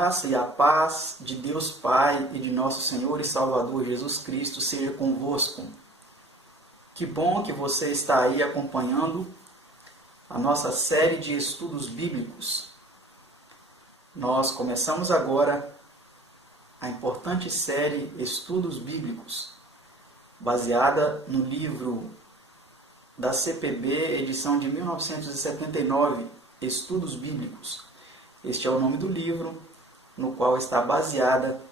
graça e a paz de Deus Pai e de nosso Senhor e Salvador Jesus Cristo seja convosco. Que bom que você está aí acompanhando a nossa série de estudos bíblicos. Nós começamos agora a importante série Estudos Bíblicos, baseada no livro da CPB, edição de 1979, Estudos Bíblicos. Este é o nome do livro no qual está baseada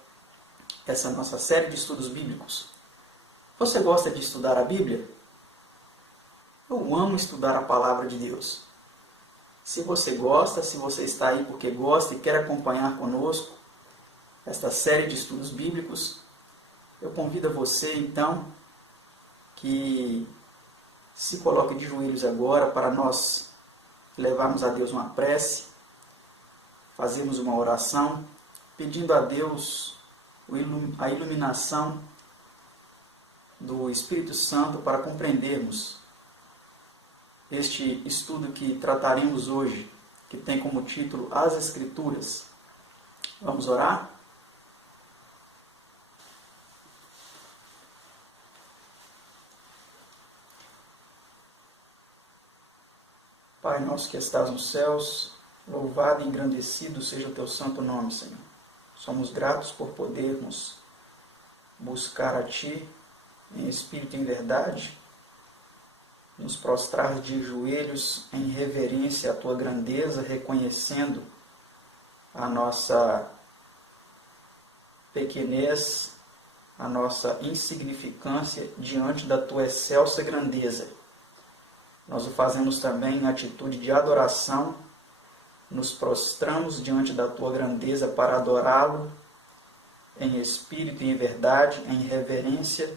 essa nossa série de estudos bíblicos. Você gosta de estudar a Bíblia? Eu amo estudar a Palavra de Deus. Se você gosta, se você está aí porque gosta e quer acompanhar conosco esta série de estudos bíblicos, eu convido a você, então, que se coloque de joelhos agora para nós levarmos a Deus uma prece, fazermos uma oração, pedindo a Deus a iluminação do Espírito Santo para compreendermos este estudo que trataremos hoje, que tem como título As Escrituras. Vamos orar? Pai nosso que estás nos céus, louvado e engrandecido seja o teu santo nome, Senhor. Somos gratos por podermos buscar a Ti em espírito e em verdade, nos prostrar de joelhos em reverência à Tua grandeza, reconhecendo a nossa pequenez, a nossa insignificância diante da Tua excelsa grandeza. Nós o fazemos também em atitude de adoração, nos prostramos diante da Tua grandeza para adorá-lo em espírito e em verdade, em reverência,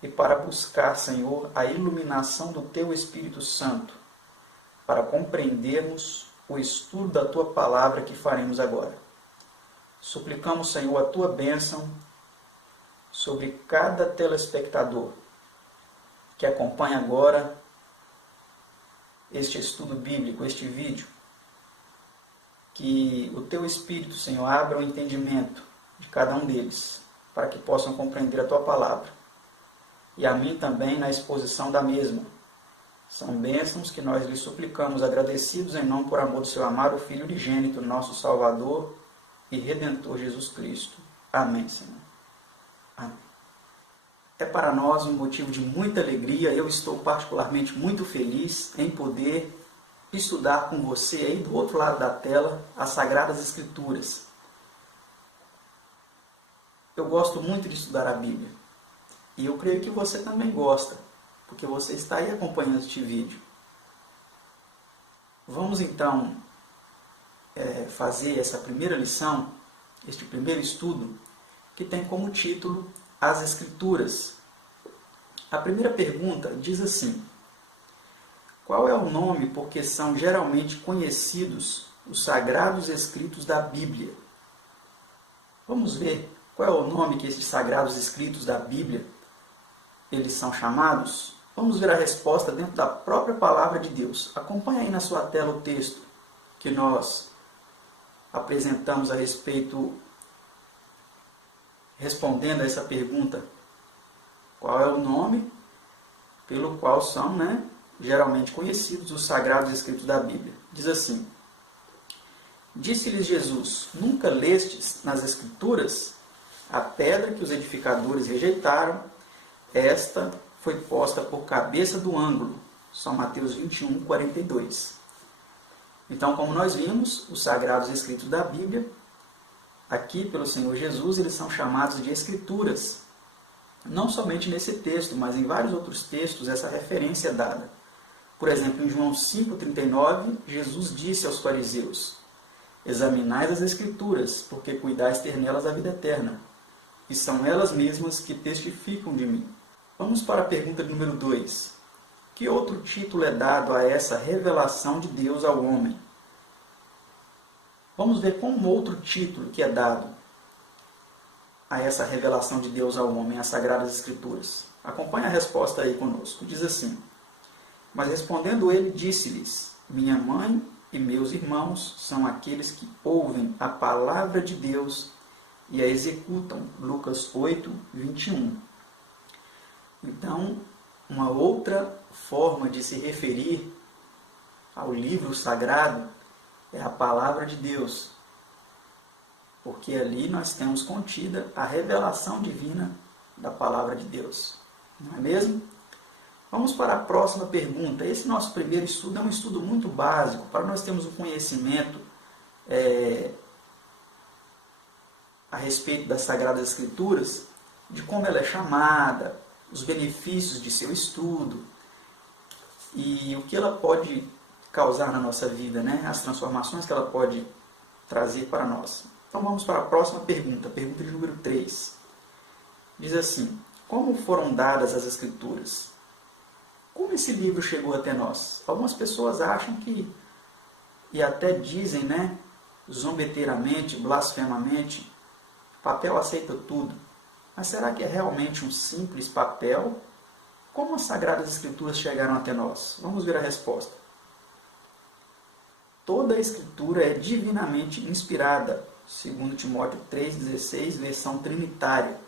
e para buscar, Senhor, a iluminação do Teu Espírito Santo, para compreendermos o estudo da Tua Palavra que faremos agora. Suplicamos, Senhor, a Tua bênção sobre cada telespectador que acompanha agora este estudo bíblico, este vídeo. Que o Teu Espírito, Senhor, abra o entendimento de cada um deles, para que possam compreender a Tua Palavra. E a mim também na exposição da mesma. São bênçãos que nós lhe suplicamos, agradecidos em nome por amor do Seu amado Filho unigênito, nosso Salvador e Redentor Jesus Cristo. Amém, Senhor. Amém. É para nós um motivo de muita alegria, eu estou particularmente muito feliz em poder estudar com você aí do outro lado da tela as Sagradas Escrituras. Eu gosto muito de estudar a Bíblia. E eu creio que você também gosta, porque você está aí acompanhando este vídeo. Vamos então fazer essa primeira lição, este primeiro estudo, que tem como título As Escrituras. A primeira pergunta diz assim: qual é o nome por que são geralmente conhecidos os sagrados escritos da Bíblia? Vamos ver qual é o nome que esses sagrados escritos da Bíblia eles são chamados? Vamos ver a resposta dentro da própria Palavra de Deus. Acompanhe aí na sua tela o texto que nós apresentamos a respeito, respondendo a essa pergunta. Qual é o nome pelo qual são, geralmente conhecidos os sagrados escritos da Bíblia? Diz assim: disse-lhes Jesus, nunca lestes nas Escrituras a pedra que os edificadores rejeitaram, esta foi posta por cabeça do ângulo. São Mateus 21, 42. Então, como nós vimos, os sagrados escritos da Bíblia, aqui pelo Senhor Jesus, eles são chamados de Escrituras. Não somente nesse texto, mas em vários outros textos essa referência é dada. Por exemplo, em João 5,39, Jesus disse aos fariseus: examinai as Escrituras, porque cuidais ter nelas a vida eterna, e são elas mesmas que testificam de mim. Vamos para a pergunta número 2. Que outro título é dado a essa revelação de Deus ao homem? Vamos ver como outro título que é dado a essa revelação de Deus ao homem, as Sagradas Escrituras. Acompanhe a resposta aí conosco. Diz assim: mas respondendo ele, disse-lhes: minha mãe e meus irmãos são aqueles que ouvem a palavra de Deus e a executam. Lucas 8, 21. Então, uma outra forma de se referir ao livro sagrado é a palavra de Deus, porque ali nós temos contida a revelação divina da palavra de Deus. Não é mesmo? Vamos para a próxima pergunta. Esse nosso primeiro estudo é um estudo muito básico, para nós termos um conhecimento a respeito das Sagradas Escrituras, de como ela é chamada, os benefícios de seu estudo e o que ela pode causar na nossa vida, né? As transformações que ela pode trazer para nós. Então vamos para a próxima pergunta, pergunta de número 3. Diz assim: como foram dadas as Escrituras? Como esse livro chegou até nós? Algumas pessoas acham que, e até dizem, né, zombeteiramente, blasfemamente, papel aceita tudo. Mas será que é realmente um simples papel? Como as Sagradas Escrituras chegaram até nós? Vamos ver a resposta. Toda a Escritura é divinamente inspirada, segundo Timóteo 3,16, versão trinitária.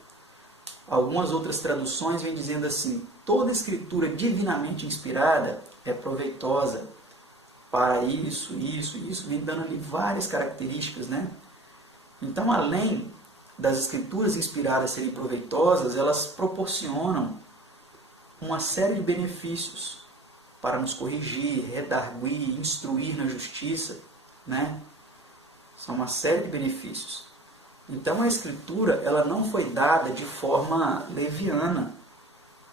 Algumas outras traduções vêm dizendo assim: toda Escritura divinamente inspirada é proveitosa para isso, vem dando ali várias características, né? Então, além das Escrituras inspiradas serem proveitosas, elas proporcionam uma série de benefícios para nos corrigir, redarguir, instruir na justiça, né? São uma série de benefícios. Então a Escritura ela não foi dada de forma leviana,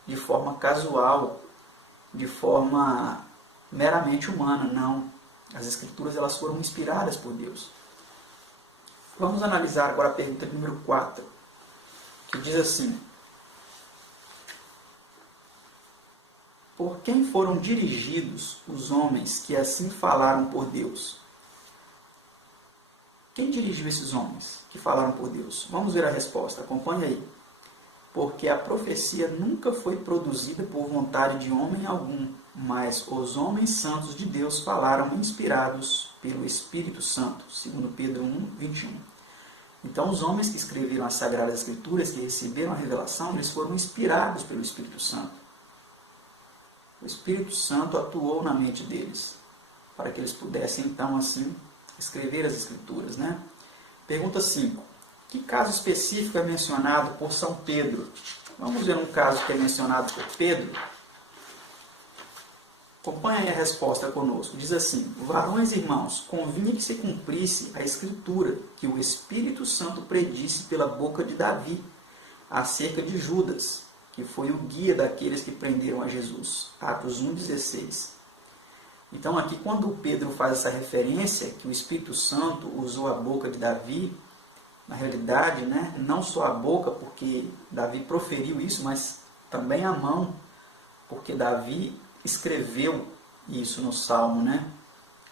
de forma casual, de forma meramente humana, não. As Escrituras elas foram inspiradas por Deus. Vamos analisar agora a pergunta número 4, que diz assim: por quem foram dirigidos os homens que assim falaram por Deus? Quem dirigiu esses homens que falaram por Deus? Vamos ver a resposta, acompanhe aí. Porque a profecia nunca foi produzida por vontade de homem algum, mas os homens santos de Deus falaram inspirados pelo Espírito Santo, segundo Pedro 1, 21. Então os homens que escreveram as Sagradas Escrituras, que receberam a revelação, eles foram inspirados pelo Espírito Santo. O Espírito Santo atuou na mente deles, para que eles pudessem então assim escrever as Escrituras, né? Pergunta 5. Que caso específico é mencionado por São Pedro? Vamos ver um caso que é mencionado por Pedro. Acompanhe aí a resposta conosco. Diz assim: varões e irmãos, convinha que se cumprisse a Escritura, que o Espírito Santo predisse pela boca de Davi, acerca de Judas, que foi o guia daqueles que prenderam a Jesus. Atos 1,16. Então aqui quando Pedro faz essa referência, que o Espírito Santo usou a boca de Davi, na realidade, né, não só a boca, porque Davi proferiu isso, mas também a mão, porque Davi escreveu isso no Salmo, né,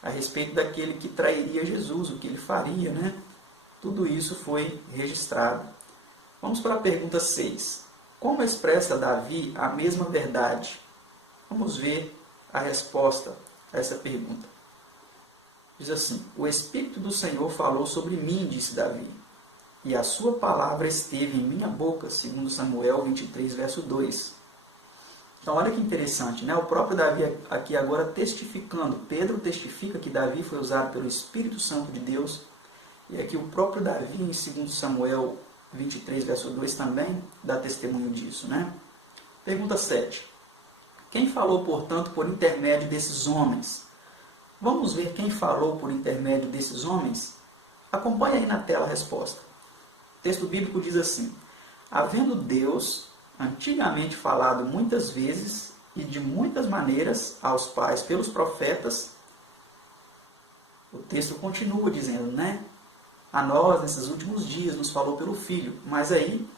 a respeito daquele que trairia Jesus, o que ele faria, né, tudo isso foi registrado. Vamos para a pergunta 6. Como expressa Davi a mesma verdade? Vamos ver a resposta a essa pergunta. Diz assim: o Espírito do Senhor falou sobre mim, disse Davi, e a sua palavra esteve em minha boca, segundo Samuel 23, verso 2. Então olha que interessante, né? O próprio Davi aqui agora testificando, Pedro testifica que Davi foi usado pelo Espírito Santo de Deus, e aqui o próprio Davi, em 2 Samuel 23, verso 2, também dá testemunho disso, né? Pergunta 7. Quem falou, portanto, por intermédio desses homens? Vamos ver quem falou por intermédio desses homens? Acompanhe aí na tela a resposta. O texto bíblico diz assim: havendo Deus antigamente falado muitas vezes e de muitas maneiras aos pais pelos profetas, o texto continua dizendo, né? A nós, nesses últimos dias, nos falou pelo Filho. Mas aí,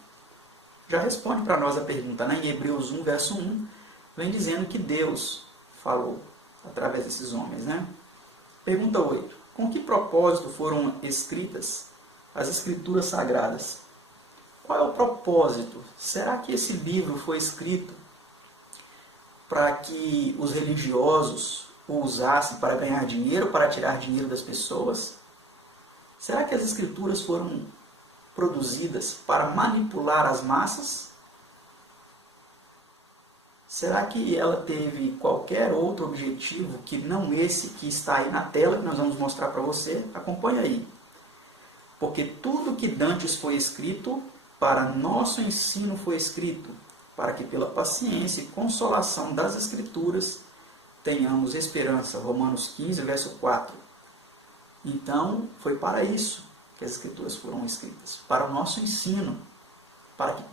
já responde para nós a pergunta, né? Em Hebreus 1, verso 1, vem dizendo que Deus falou através desses homens, né? Pergunta 8. Com que propósito foram escritas as Escrituras Sagradas? Qual é o propósito? Será que esse livro foi escrito para que os religiosos o usasse para ganhar dinheiro, para tirar dinheiro das pessoas? Será que as Escrituras foram produzidas para manipular as massas? Será que ela teve qualquer outro objetivo que não esse que está aí na tela, que nós vamos mostrar para você? Acompanhe aí. Porque tudo que dantes foi escrito, para nosso ensino foi escrito, para que pela paciência e consolação das Escrituras tenhamos esperança. Romanos 15, verso 4. Então, foi para isso que as Escrituras foram escritas, para o nosso ensino, para que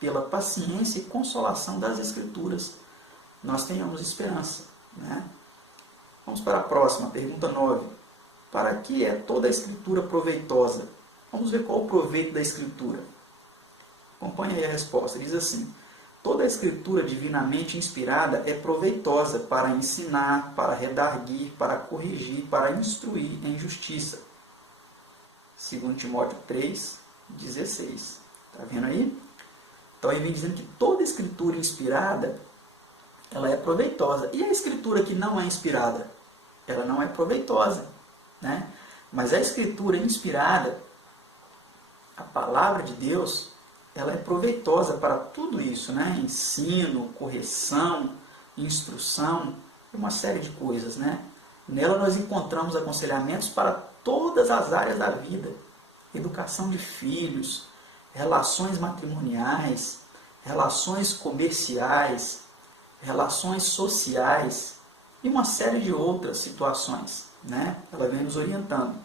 pela paciência e consolação das Escrituras nós tenhamos esperança. Né? Vamos para a próxima, pergunta 9. Para que é toda a Escritura proveitosa? Vamos ver qual o proveito da Escritura. Acompanhe aí a resposta. Diz assim: toda a Escritura divinamente inspirada é proveitosa para ensinar, para redarguir, para corrigir, para instruir em justiça. 2 Timóteo 3, 16. Está vendo aí? Então ele vem dizendo que toda a Escritura inspirada, ela é proveitosa. E a Escritura que não é inspirada? Ela não é proveitosa. Né? Mas a Escritura inspirada, a palavra de Deus, ela é proveitosa para tudo isso, né? Ensino, correção, instrução, uma série de coisas, né? Nela nós encontramos aconselhamentos para todas as áreas da vida: educação de filhos, relações matrimoniais, relações comerciais, relações sociais e uma série de outras situações, né? Ela vem nos orientando.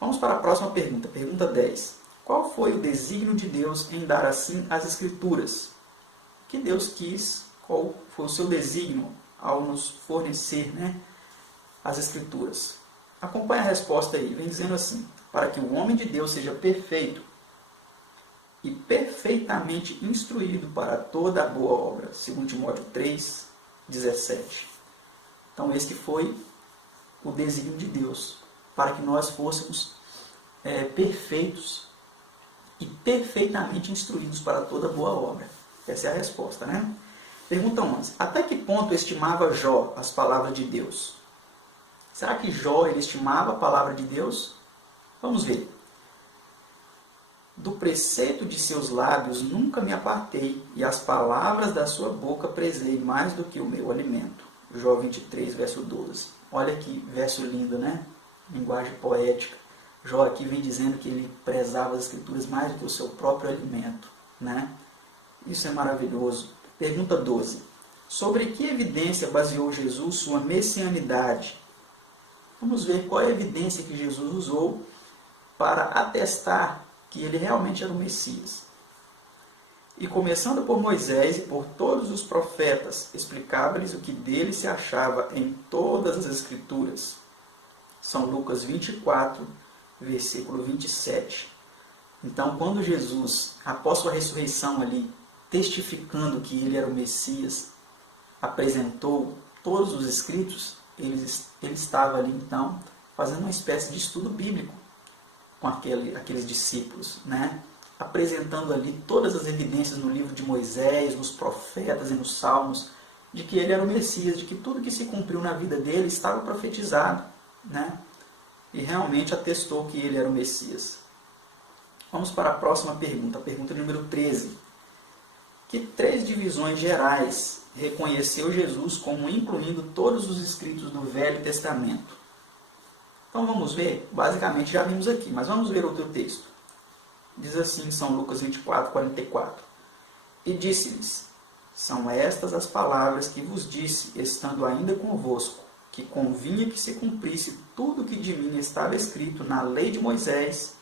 Vamos para a próxima pergunta, pergunta 10. Qual foi o desígnio de Deus em dar assim as Escrituras? O que Deus quis? Qual foi o seu desígnio ao nos fornecer, né, as Escrituras? Acompanhe a resposta aí. Vem dizendo assim: para que o homem de Deus seja perfeito e perfeitamente instruído para toda a boa obra. 2 Timóteo 3, 17. Então esse que foi o desígnio de Deus, para que nós fôssemos perfeitos e perfeitamente instruídos para toda boa obra. Essa é a resposta, né? Pergunta 11. Até que ponto estimava Jó as palavras de Deus? Será que Jó ele estimava a palavra de Deus? Vamos ver. Do preceito de seus lábios nunca me apartei, e as palavras da sua boca prezei mais do que o meu alimento. Jó 23, verso 12. Olha que verso lindo, né? Linguagem poética. Jó aqui vem dizendo que ele prezava as Escrituras mais do que o seu próprio alimento, né? Isso é maravilhoso. Pergunta 12. Sobre que evidência baseou Jesus sua messianidade? Vamos ver qual é a evidência que Jesus usou para atestar que ele realmente era o Messias. E começando por Moisés e por todos os profetas, explicava-lhes o que dele se achava em todas as Escrituras. São Lucas 24, versículo 27. Então, quando Jesus, após sua ressurreição ali, testificando que ele era o Messias, apresentou todos os escritos, ele estava ali, então, fazendo uma espécie de estudo bíblico com aqueles discípulos, né? Apresentando ali todas as evidências no livro de Moisés, nos profetas e nos salmos, de que ele era o Messias, de que tudo que se cumpriu na vida dele estava profetizado, né? E realmente atestou que ele era o Messias. Vamos para a próxima pergunta, a pergunta número 13. Que 3 divisões gerais reconheceu Jesus como incluindo todos os escritos do Velho Testamento? Então vamos ver, basicamente já vimos aqui, mas vamos ver outro texto. Diz assim em São Lucas 24, 44. E disse-lhes: são estas as palavras que vos disse, estando ainda convosco, que convinha que se cumprisse tudo o que de mim estava escrito na lei de Moisés,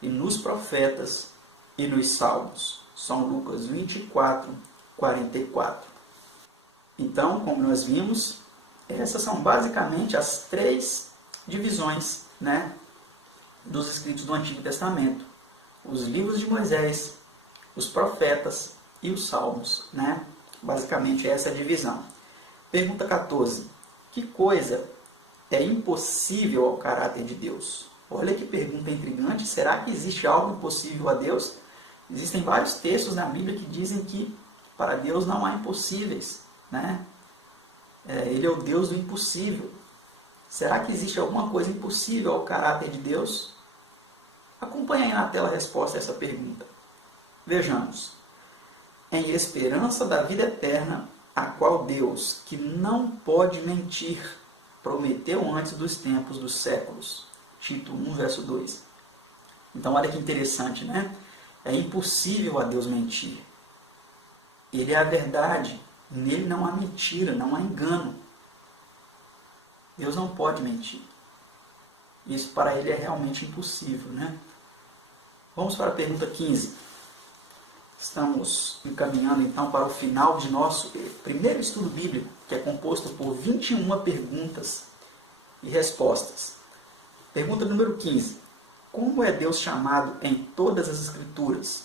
e nos profetas, e nos salmos. São Lucas 24, 44. Então, como nós vimos, essas são basicamente as 3 divisões, né, dos escritos do Antigo Testamento. Os livros de Moisés, os profetas e os salmos, né? Basicamente essa é a divisão. Pergunta 14. Que coisa é impossível ao caráter de Deus? Olha que pergunta intrigante. Será que existe algo impossível a Deus? Existem vários textos na Bíblia que dizem que para Deus não há impossíveis, né? Ele é o Deus do impossível. Será que existe alguma coisa impossível ao caráter de Deus? Acompanhe aí na tela a resposta a essa pergunta. Vejamos. Em esperança da vida eterna, a qual Deus, que não pode mentir, prometeu antes dos tempos dos séculos. Tito 1, verso 2. Então, olha que interessante, né? É impossível a Deus mentir. Ele é a verdade. Nele não há mentira, não há engano. Deus não pode mentir. Isso para ele é realmente impossível, né? Vamos para a pergunta 15. Estamos encaminhando então para o final de nosso primeiro estudo bíblico, que é composto por 21 perguntas e respostas. Pergunta número 15. Como é Deus chamado em todas as Escrituras?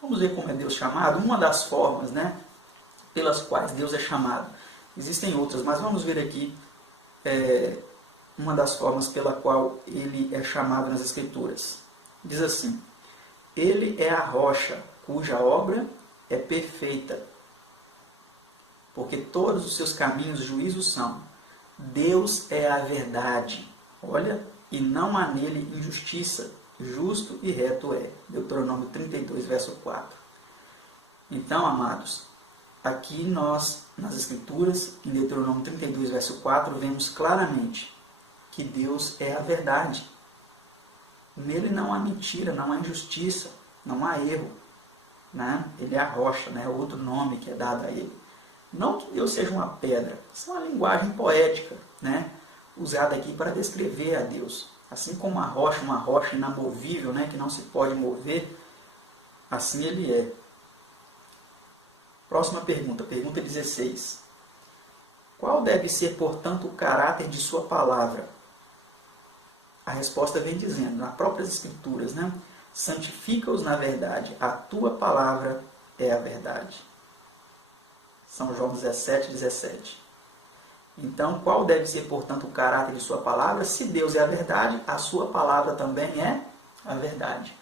Vamos ver como é Deus chamado. Uma das formas, né, pelas quais Deus é chamado. Existem outras, mas vamos ver aqui uma das formas pela qual ele é chamado nas Escrituras. Diz assim: Ele é a rocha, cuja obra é perfeita, porque todos os seus caminhos juízos são. Deus é a verdade. Olha, e não há nele injustiça. Justo e reto é. Deuteronômio 32, verso 4. Então, amados, aqui nós, nas Escrituras, em Deuteronômio 32, verso 4, vemos claramente que Deus é a verdade. Nele não há mentira, não há injustiça, não há erro. Né? Ele é a rocha, né? Outro nome que é dado a ele. Não que Deus seja uma pedra, isso é uma linguagem poética, né? Usada aqui para descrever a Deus. Assim como uma rocha inamovível, né? Que não se pode mover, assim ele é. Próxima pergunta, pergunta 16. Qual deve ser, portanto, o caráter de sua palavra? A resposta vem dizendo, nas próprias Escrituras, né? Santifica-os na verdade, a tua palavra é a verdade. São João 17, 17. Então, qual deve ser, portanto, o caráter de sua palavra? Se Deus é a verdade, a sua palavra também é a verdade.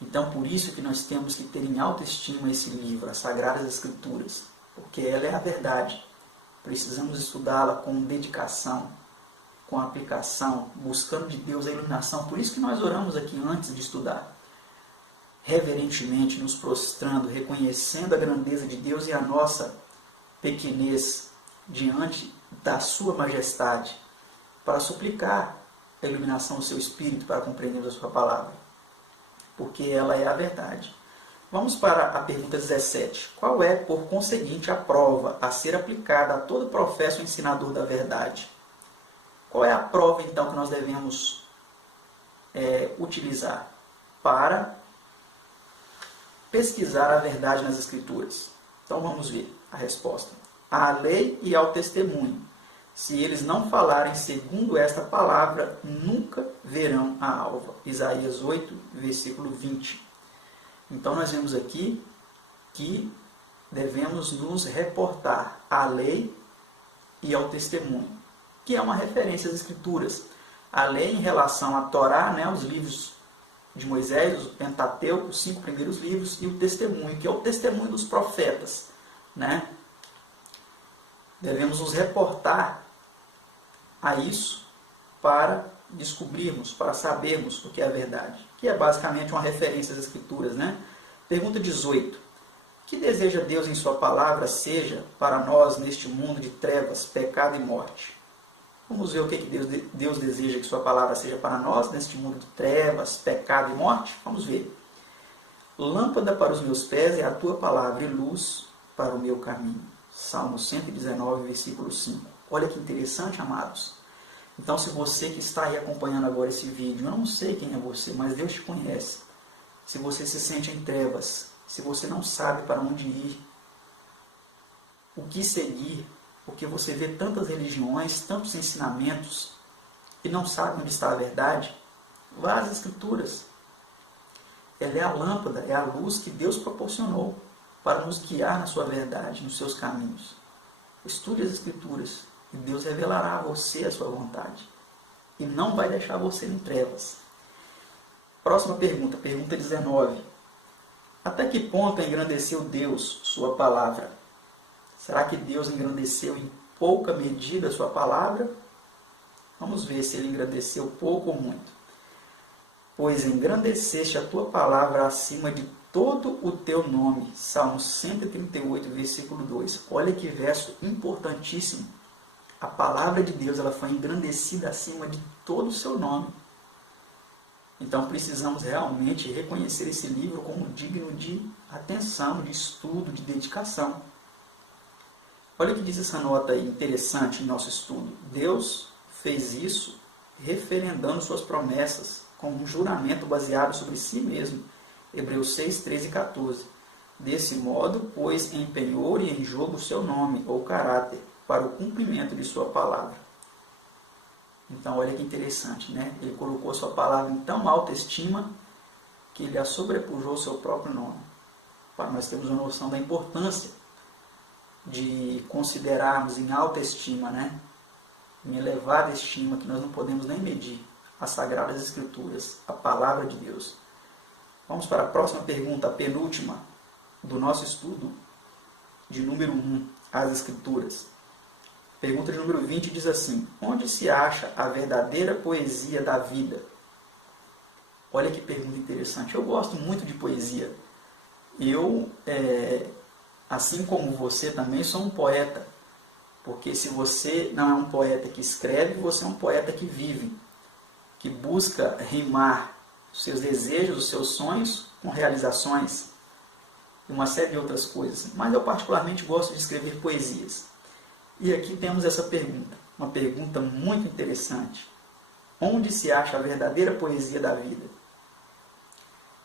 Então, por isso que nós temos que ter em alta estima esse livro, as Sagradas Escrituras, porque ela é a verdade. Precisamos estudá-la com dedicação, com aplicação, buscando de Deus a iluminação. Por isso que nós oramos aqui antes de estudar, reverentemente, nos prostrando, reconhecendo a grandeza de Deus e a nossa pequenez diante da sua majestade, para suplicar a iluminação do seu espírito para compreender a sua palavra, porque ela é a verdade. Vamos para a pergunta 17. Qual é, por conseguinte, a prova a ser aplicada a todo professo ensinador da verdade? Qual é a prova, então, que nós devemos utilizar para pesquisar a verdade nas Escrituras? Então, vamos ver a resposta. À lei e ao testemunho. Se eles não falarem segundo esta palavra, nunca verão a alva. Isaías 8, versículo 20. Então, nós vemos aqui que devemos nos reportar à lei e ao testemunho, que é uma referência às Escrituras. A lei em relação à Torá, né, os livros de Moisés, o Pentateuco, os 5 primeiros livros, e o testemunho, que é o testemunho dos profetas. Né? Devemos nos reportar a isso para descobrirmos, para sabermos o que é a verdade, que é basicamente uma referência às Escrituras. Né? Pergunta 18. O que deseja Deus em sua palavra seja para nós neste mundo de trevas, pecado e morte? Vamos ver o que Deus deseja que sua palavra seja para nós neste mundo de trevas, pecado e morte? Vamos ver. Lâmpada para os meus pés é a tua palavra e luz para o meu caminho. Salmo 119, versículo 5. Olha que interessante, amados. Então, se você que está aí acompanhando agora esse vídeo, eu não sei quem é você, mas Deus te conhece. Se você se sente em trevas, se você não sabe para onde ir, o que seguir, porque você vê tantas religiões, tantos ensinamentos, e não sabe onde está a verdade, vá às Escrituras. Ela é a lâmpada, é a luz que Deus proporcionou para nos guiar na sua verdade, nos seus caminhos. Estude as Escrituras e Deus revelará a você a sua vontade. E não vai deixar você em trevas. Próxima pergunta, pergunta 19. Até que ponto engrandeceu Deus sua palavra? Será que Deus engrandeceu em pouca medida a sua palavra? Vamos ver se ele engrandeceu pouco ou muito. Pois engrandeceste a tua palavra acima de todo o teu nome. Salmo 138, versículo 2. Olha que verso importantíssimo. A palavra de Deus ela foi engrandecida acima de todo o seu nome. Então precisamos realmente reconhecer esse livro como digno de atenção, de estudo, de dedicação. Olha o que diz essa nota aí, interessante em nosso estudo. Deus fez isso referendando suas promessas com um juramento baseado sobre si mesmo. Hebreus 6, 13 e 14. Desse modo, pôs em penhor e em jogo o seu nome ou caráter para o cumprimento de sua palavra. Então, olha que interessante, né? Ele colocou sua palavra em tão alta estima que ele a sobrepujou ao seu próprio nome. Para nós termos uma noção da importância de considerarmos em alta estima, né? Em elevada estima, que nós não podemos nem medir, as Sagradas Escrituras, a Palavra de Deus. Vamos para a próxima pergunta, a penúltima do nosso estudo, de número 1, as Escrituras. Pergunta de número 20 diz assim: onde se acha a verdadeira poesia da vida? Olha que pergunta interessante. Eu gosto muito de poesia. Eu, assim como você, também sou um poeta. Porque se você não é um poeta que escreve, você é um poeta que vive, que busca rimar os seus desejos, os seus sonhos com realizações e uma série de outras coisas. Mas eu particularmente gosto de escrever poesias. E aqui temos essa pergunta, uma pergunta muito interessante. Onde se acha a verdadeira poesia da vida?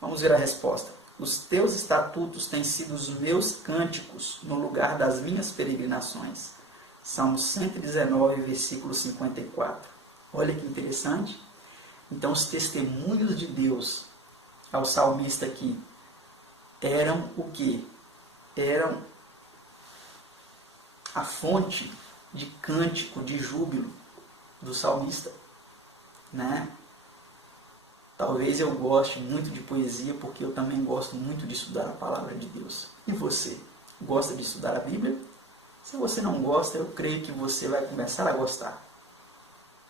Vamos ver a resposta. Os teus estatutos têm sido os meus cânticos no lugar das minhas peregrinações. Salmo 119, versículo 54. Olha que interessante. Então, os testemunhos de Deus ao salmista aqui eram o quê? Eram a fonte de cântico, de júbilo do salmista, né? Talvez eu goste muito de poesia, porque eu também gosto muito de estudar a palavra de Deus. E você? Gosta de estudar a Bíblia? Se você não gosta, eu creio que você vai começar a gostar.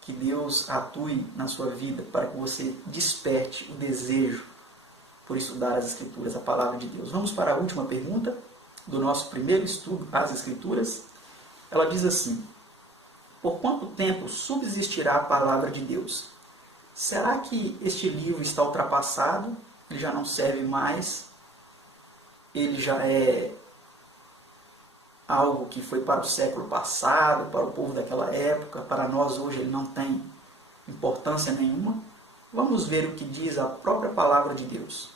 Que Deus atue na sua vida para que você desperte o desejo por estudar as Escrituras, a palavra de Deus. Vamos para a última pergunta do nosso primeiro estudo, as Escrituras. Ela diz assim: por quanto tempo subsistirá a palavra de Deus? Será que este livro está ultrapassado? Ele já não serve mais? Ele já é algo que foi para o século passado, para o povo daquela época, para nós hoje ele não tem importância nenhuma? Vamos ver o que diz a própria palavra de Deus.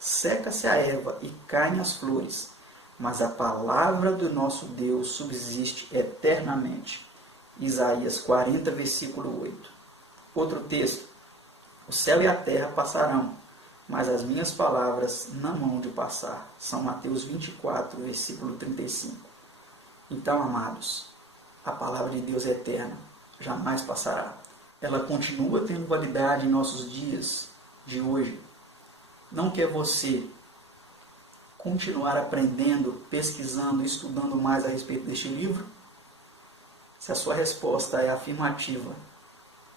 Seca-se a erva e caem as flores, mas a palavra do nosso Deus subsiste eternamente. Isaías 40, versículo 8. Outro texto. O céu e a terra passarão, mas as minhas palavras não hão de passar. São Mateus 24, versículo 35. Então, amados, a palavra de Deus é eterna, jamais passará. Ela continua tendo validade em nossos dias de hoje. Não quer você continuar aprendendo, pesquisando, estudando mais a respeito deste livro? Se a sua resposta é afirmativa,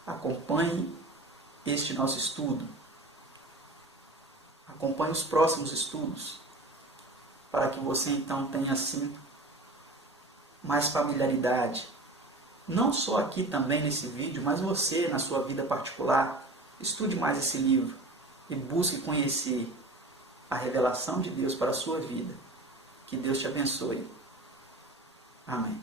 acompanhe este nosso estudo. Acompanhe os próximos estudos, para que você então tenha assim mais familiaridade. Não só aqui também nesse vídeo, mas você na sua vida particular, estude mais esse livro e busque conhecer a revelação de Deus para a sua vida. Que Deus te abençoe. Amém.